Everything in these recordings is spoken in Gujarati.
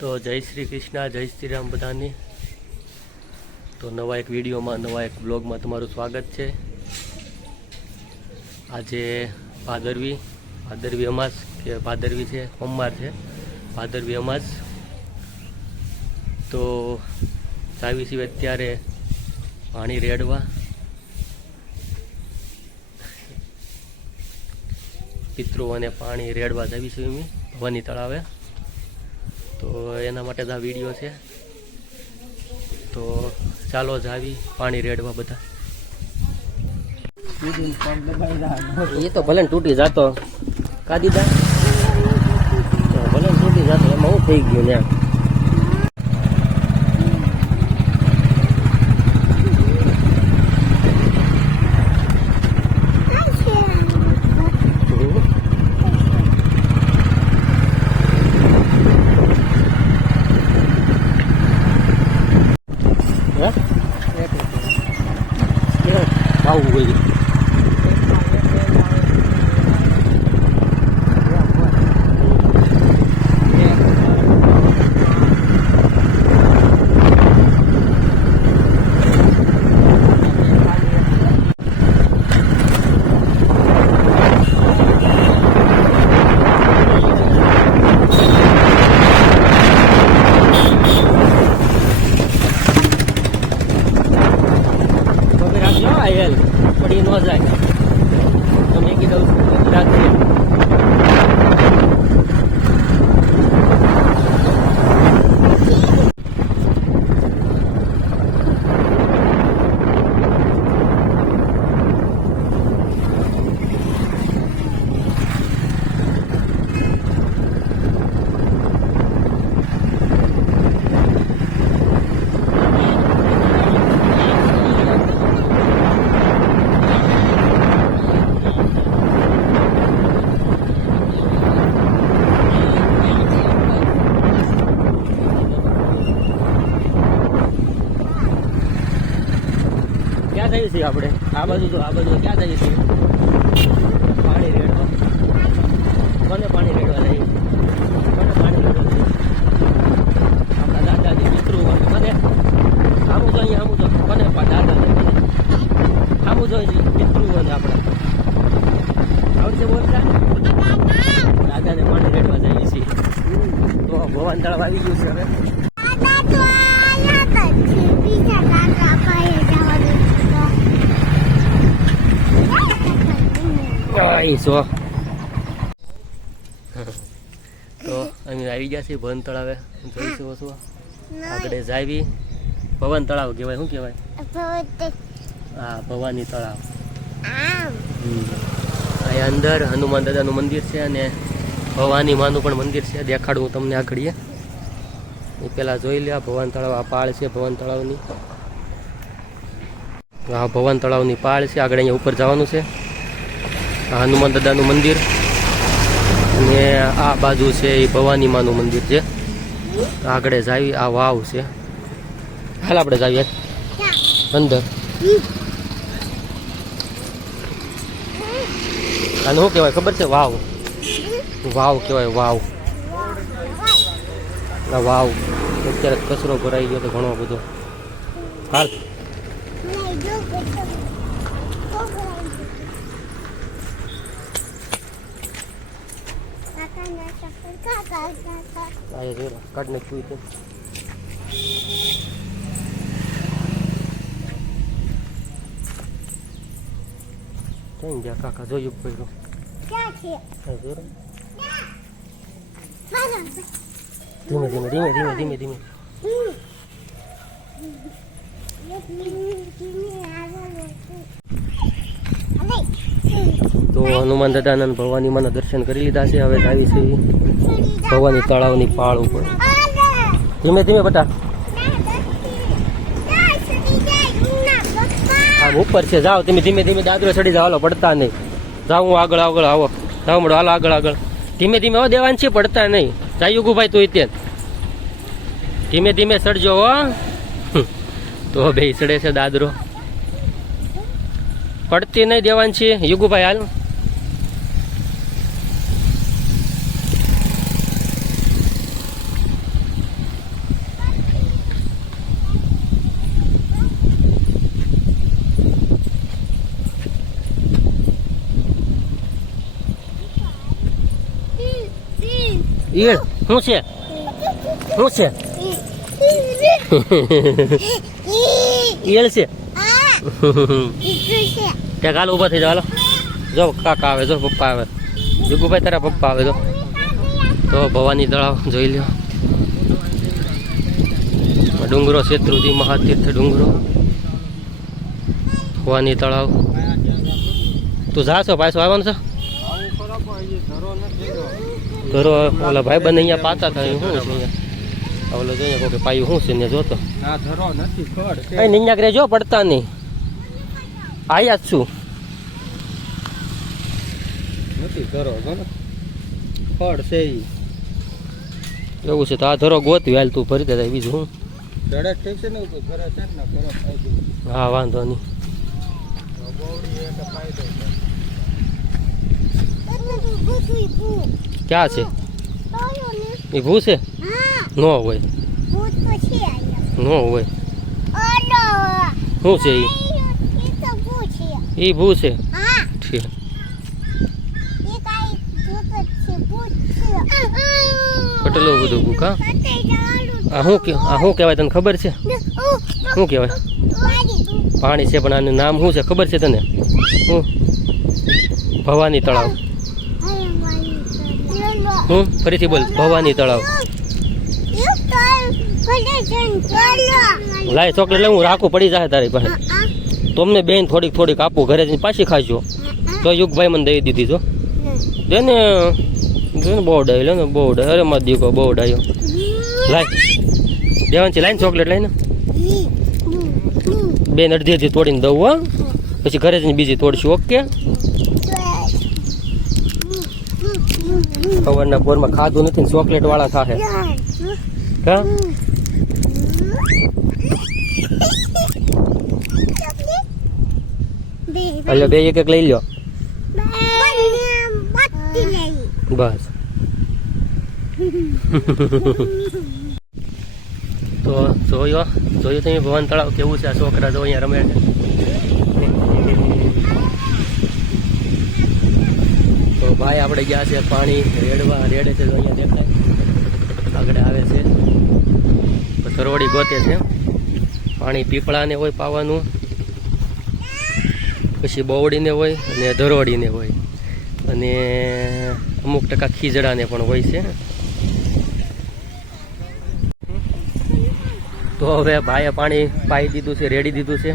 તો જય શ્રી કૃષ્ણ, જય શ્રી રામ બધાને. તો નવા એક વિડીયોમાં, નવા એક બ્લોગમાં તમારું સ્વાગત છે. આજે ભાદરવી ભાદરવી અમાસ કે ભાદરવી છે, સોમવાર છે, ભાદરવી અમાસ. તો ચાવી સિવાય અત્યારે પાણી રેડવા. પિતૃઓને પાણી રેડવા જાવી છું ભવાની તળાવે. તો એના માટે જ આ વીડિયો છે. તો ચાલો જ આવી પાણી રેડવા બધા. એ તો ભલે તૂટી જતો. કા દીધા ભલે તૂટી જાતો, એમાં હું થઈ ગયું ત્યાં હે? કેવું ભાવ હોય તમે રાખજો આયલ પડી ન જાય તો મેં કીધું રાખજો ક્યાં જઈએ છીએ આપણે. આ બાજુ તો આ બાજુ ક્યાં જઈએ છીએ? પાણી રેડવા. કોને પાણી રેડવા જઈએ? કોને પાણી રેડવા આપણા દાદાજી મિત્રો મને આમું જોઈએ અહીંયા આમું જો કોને દાદાજી દાદા આમું છીએ મિત્રો ને આપણે. આવડશે બોલતા? દાદાને પાણી રેડવા જઈએ છીએ. તો ભવાન તળાવ આવી ગયું છે હવે. આઈ તો અમે આવી ગયા છીએ ભવન તળાવે. જોઈશું શું આગળ જાવી. ભવન તળાવ કહેવાય શું કહેવાય? હા ભવાની તળાવ. અહીંયા અંદર હનુમાન દાદાનું મંદિર છે અને ભવાની માનું પણ મંદિર છે. દેખાડું તમને આગળ એ પેલા જોઈ લે આ ભવાન તળાવ આ પાળ છે ભવન તળાવની. આ ભવન તળાવની પાળ છે. આગળ અહીંયા ઉપર જવાનું છે. હનુમાન દાદાનું મંદિર. અને આ બાજુ છે એ ભવાની માનું મંદિર છે. આગળ જાવી, આ વાવ છે. હાલ આપણે જાવીએ. અંદર. આને શું કહેવાય? ખબર છે? વાવ. વાવ કહેવાય, વાવ. વાવ. અત્યારે કચરો ભરાઈ ગયો તો ઘણો બધો. હાલ આ એ જોઈ લો, કાઢ નાખ્યું છે ક્યાં ગયા કાકા જોયું રે. ધીમે ધીમે ધીમે ધીમે ધીમે ધીમે તો હનુમાન દાદાના ભવાની માના દર્શન કરી લીધા છે, હવે આવી છે ભવાની તળાવની પાળ ઉપર. ધીમે ધીમે બટા. આમ ઉપર છે, જાઓ તમે ધીમે ધીમે દાદરો ચડી જાઓ, હાલો, પડતા નહીં. જાઓ, હું આગળ આગળ, આવો. જાઓ, મળો, હાલો, આગળ આગળ. ધીમે ધીમે, હો દેવાન છે, પડતા નહીં. જાય ભાઈ તું ત્યાં ધીમે ધીમે ચડજો હો. તો બે ચડે છે દાદરો. પડતી નહીં દેવાન છે. યુગુભાઈ, હાલ. ઈળ શું છે? શું છે? ઈળ છે. ત્યાં કાલ ઊભા થઈ જાવ જો કાકા આવે, જો પપ્પા આવે. જુગુભાઈ તારા પપ્પા આવે, જો. તો ભવાની તળાવ જોઈ લ્યો. ડુંગરો શેત્રુજી મહાતીર્થ ડુંગરો. ભવાની તળાવ. તું જા છો, પાછો આવવાનું છે? ઘરો ઓલા ભાઈ બંધ અહીંયા પાતા હતા શું છે અહીંયા? ઓલો જોઈએ કોઈ પાયું શું છે ને જોતો. આ ધરો નથી અહીં નિન્યા કરે જો પડતા નહીં. આયા જ છું. નથી ધરો જો છે એવું છે તો આ ધરો ગોતવી હાલ તું ભરી દે બીજું હું ઘરે ઘરે હા વાંધો નહીં. Thank છે ક્યાં છે? એ ભૂ છે? નો હોય. નો હોય. શું છે એ એ ભૂ છે. ઠીક. કટલો બધું ભૂ કા આ શું આ શું કહેવાય તને ખબર છે? શું કહેવાય? પાણી છે પણ આનું નામ શું છે? ખબર છે તને? શું? ભવાની તળાવ. હું ફરીથી બોલ, ભવાની તળાવ. લાય ચોકલેટ લઈ હું રાખું, પડી જાય તારી પાસે. તમને બેન થોડીક થોડીક આપું, ઘરે જઈને પાછી ખાજો તો યુગભાઈ મને દઈ દીધી તો દે ને દે ને બહુ ડાયો ને, બહુ ડાય અરે મત દીકો બહુ ડાયો લાય. છે લાઈને ચોકલેટ લઈને બેન અડધી અડધી તોડીને દઉં, હો. પછી ઘરે જઈને બીજી તોડશું, ઓકે? સવારના પોરમાં ખાધું નથી ને ચોકલેટ વાળા થાશે હા? બે એક એક લઈ લ્યો. બસ. તો જોયો, જોયું તમે ભવન તળાવ કેવું છે? આ છોકરા જો અહીંયા રમે છે તો ભાઈ આપણે ગયા છે પાણી રેડવા, રેડે છે અહીંયા દેખાય. આગળ આવે છે. તો તરોડી ગોતે છે. પાણી પીપળાને હોય, પાવાનું. પછી બોવડીને હોય અને ધરોડીને હોય. અને અમુક ટકા ખીજડાને પણ હોય છે. તો હવે ભાઈએ પાણી પાઈ દીધું છે, રેડી દીધું છે.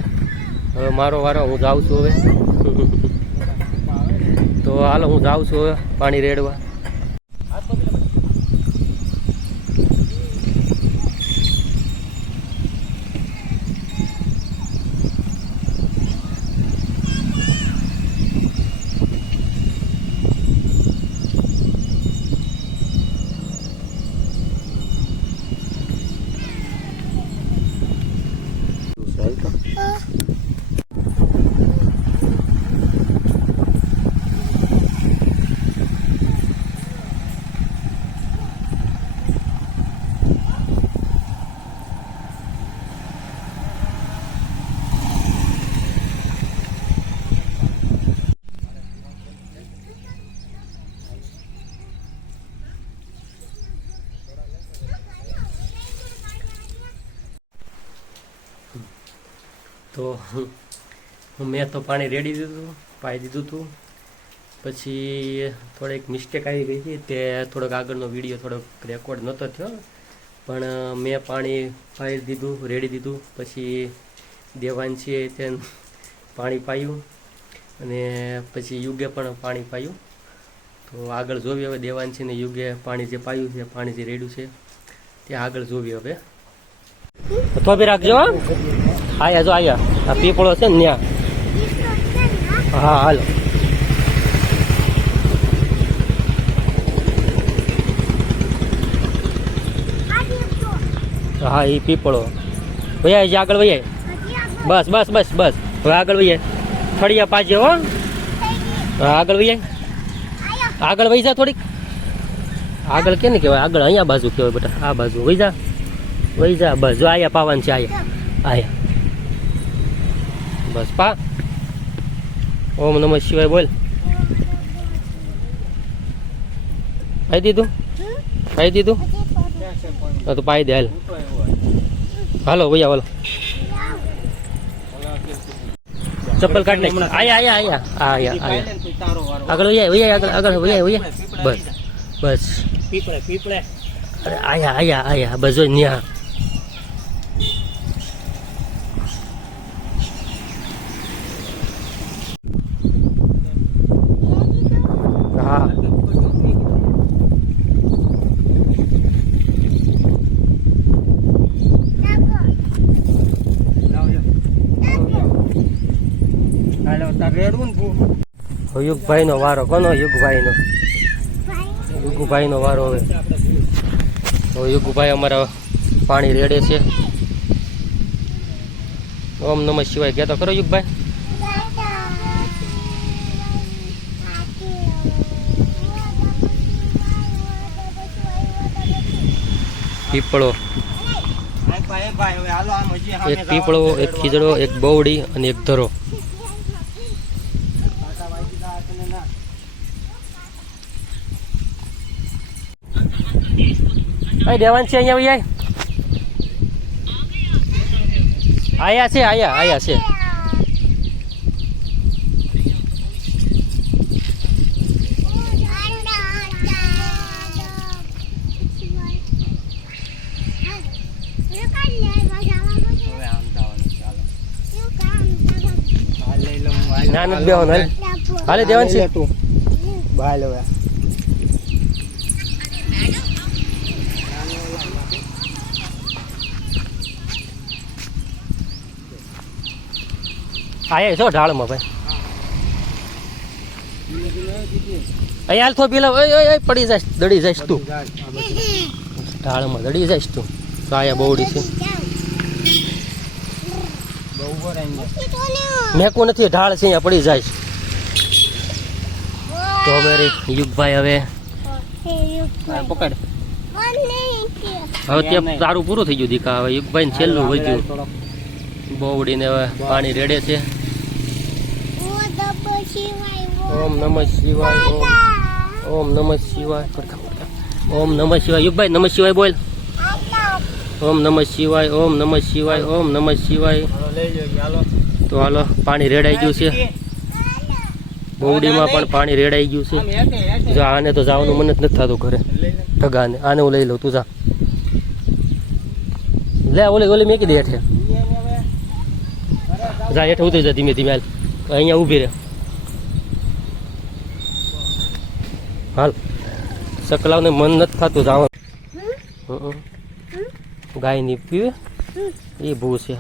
હવે મારો વારો, હું જાઉં છું હવે. હાલો હું જાઉં છું પાણી રેડવા. તો મેં તો પાણી રેડી દીધું, પાઈ દીધું હતું પછી થોડીક મિસ્ટેક આવી ગઈ હતી તે થોડોક આગળનો વીડિયો થોડોક રેકોર્ડ નહોતો થયો. પણ મેં પાણી પાઈ દીધું, રેડી દીધું. પછી દેવાંશીએ તે પાણી પાયું અને પછી યુગે પણ પાણી પાયું. તો આગળ જોવી હવે દેવાંશીને યુગે પાણી જે પાયું છે, પાણી જે રેડ્યું છે, તે આગળ જોવી હવે. થોભી રાખજો, હો. આયા જો આયા. આ પીપળો છે ને ત્યાં હા, હાલો. હા એ પીપળો. ભાઈ જે આગળ વૈયા બસ બસ બસ બસ. હવે આગળ વૈયા ફળિયા પાજે, હો. આગળ વૈયા આગળ વહી જા થોડીક. આગળ કે ને કહેવાય? આગળ અહીંયા બાજુ કહેવાય બેટા આ બાજુ વહી જા. વહી જા, બસ. જો આયા, પાવાન છે, આયા. આયા. બસ પા ઓમ નમઃ શિવાય બોલ પાઈ દીધું પાઈ દીધું હા તો પાઈ દે હાલ હાલો ભૈયા હાલો ચપ્પલ કાઢ નાખ આયા આયા આયા આયા આયા આગળ વૈયા વૈયા આગળ આગળ વૈયા વૈયા બસ બસ પીપળે પીપળે આયા આયા આયા બસ જો ન્યા હા હાલો તાર રેડવું ને ભૂ યુગભાઈ નો વારો. કોનો યુગભાઈ નો યુગભાઈ નો વારો હવે. તો યુગભાઈ અમારા પાણી રેડે છે. ઓમ નમઃ શિવાય. કહેતો ખરો યુગભાઈ? પીપળો. ભાઈ ભાઈ ભાઈ હવે હાલો આમ હજી સામે એક પીપળો એક ખીજડો એક બવડી અને એક ધરો કાંટા વાગી ગયા હાથને ના. અરે દેવાન છે અહીંયા ભાઈ આયા. છે આયા આયા છે. હવે આમ જવાનું ચાલો હાલ. લઈ લઉં હાલ. ના, નથી બેહવાનું, હાલ. દેવાન છે. તું. બાય હવે. આયા છો ઢાળમાં ભાઈ? અહીંયા હાલ થો પેલા ઓય ઓય પડી જાય દડી જાય તું. ઢાળમાં દડી જાય તું. તો આયા બહુડી છે. મેકું નથી ઢાળ છે અહીંયા પડી જાય તો હવે યુગભાઈ હવે. પકડ. હવે ત્યાં તારું પૂરું થઈ ગયું દીકા. હવે યુગભાઈ ને છેલ્લું વધ્યું. થોડો. બવડીને હવે પાણી રેડે છે. ઓમ નમઃ શિવાય, ઓમ. ઓમ નમઃ શિવાય. કરતા કરતા. ઓમ નમઃ શિવાય. યુગભાઈ, નમઃ શિવાય બોલ. ઓમ નમઃ શિવાય, ઓમ નમઃ શિવાય, ઓમ નમઃ શિવાય. તો હાલો, પાણી રેડાઈ ગયું છે. બોવડીમાં પણ પાણી રેડાઈ ગયું છે. જો, આને તો જવાનું મન જ નથી થતું ઘરે. ઠગાને આને હું લઈ લઉં. તું જા. લે, ઓલી ઓલી મેકી દે હેઠે. જા, હેઠે ઉતરી જા ધીમે ધીમે. અહીંયા ઊભી રહે. હાલ. સકલાવને મન નથી થતું જવાનું. ગાયની પીવે. એ ભૂ છે.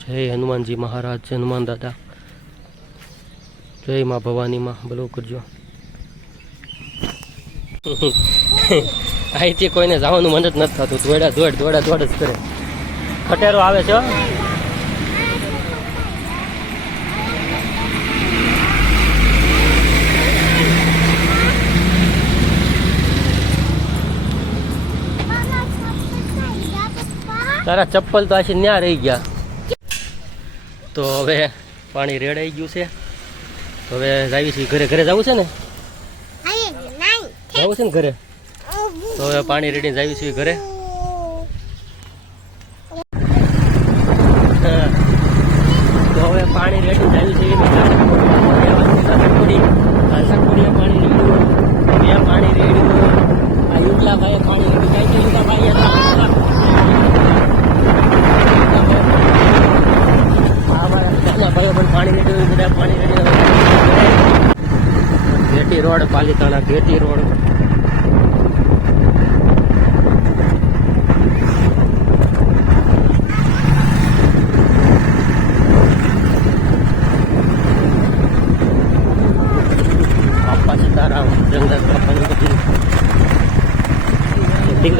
જય હનુમાનજી મહારાજ જય હનુમાન દાદા. જય માં ભવાની માં બોલો કરજો. અહીંથી કોઈને જવાનું મન જ નથી થતું. દોડા દોડ દોડા દોડ જ કરે. ખટેરો આવે છે તારા ચપ્પલ તો આશી ન્યા રહી ગયા. તો હવે પાણી રેડાઈ ગયું છે. તો હવે જાવી છીએ ઘરે ઘરે જવું છે ને? જવું છે ને ઘરે? તો હવે પાણી રેડીને જાવી છીએ ઘરે. તો હવે પાણી રેડી જાવી છીએ પાણી રેડ્યું પાણી રેડ્યું આ યુગલા ભાઈ પાણી બધા પાણી રેડ્યું ઘેટી રોડ, પાલિતાણા ઘેટી રોડ.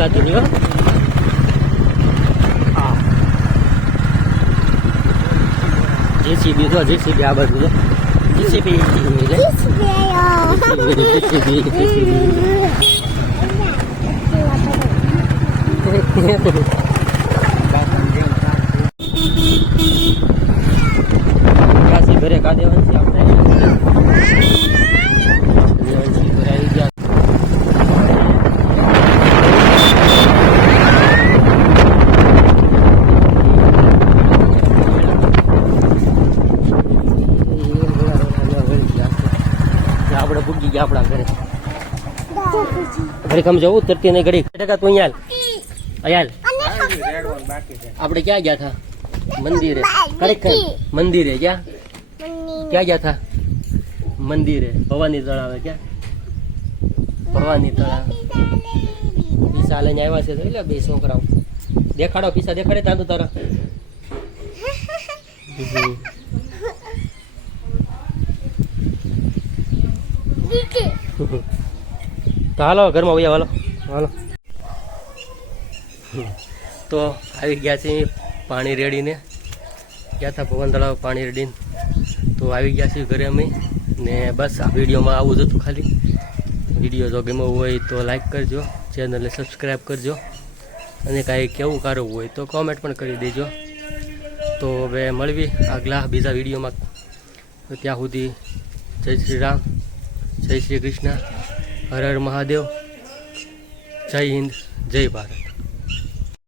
હો. હા. જેસીબી જો જેસીબી આ બાજુ જો જેસીબી જેસીબી બાપા જેમ શાંતિ. ક્યાંથી ઘરે કા દેવાંશી આપણે દેવાંશી ઘરે આવી ગયા આપણે ભૂગી ગયા આપણા ઘરે ઘરે કમ જવું તરતી નહીં ઘડી ટકા તું અહીંયા આપણે ક્યાં ગયા થા? મંદિરે. ખરેખર મંદિરે ક્યાં ક્યાં ગયા થા? મંદિરે. ભવાની તળાવે ક્યાં? ભવાની તળાવ. પીસા લઈને આવ્યા છે એટલે બે છોકરાઓ. દેખાડો પીસા દેખાડે તાંતું તારા. હમ. તો હાલો, ઘરમાં ભાઈ હાલો. હાલો. તો આવી ગયા છે પાણી રેડીને. ગયા હતા ભવન તળાવ પાણી રેડીને. તો આવી ગયા છીએ ઘરે અમે. ને બસ આ વિડીયોમાં આવું જ હતું ખાલી. વીડિયો જો ગમ્યો હોય તો લાઈક કરજો ચેનલને સબસ્ક્રાઈબ કરજો. અને કાંઈ કેવું કારવું હોય તો કોમેન્ટ પણ કરી દેજો. તો હવે મળવી આગલા બીજા વિડીયોમાં. ત્યાં સુધી જય શ્રી રામ, જય શ્રી કૃષ્ણ. હર હર મહાદેવ. જય હિન્દ જય ભારત.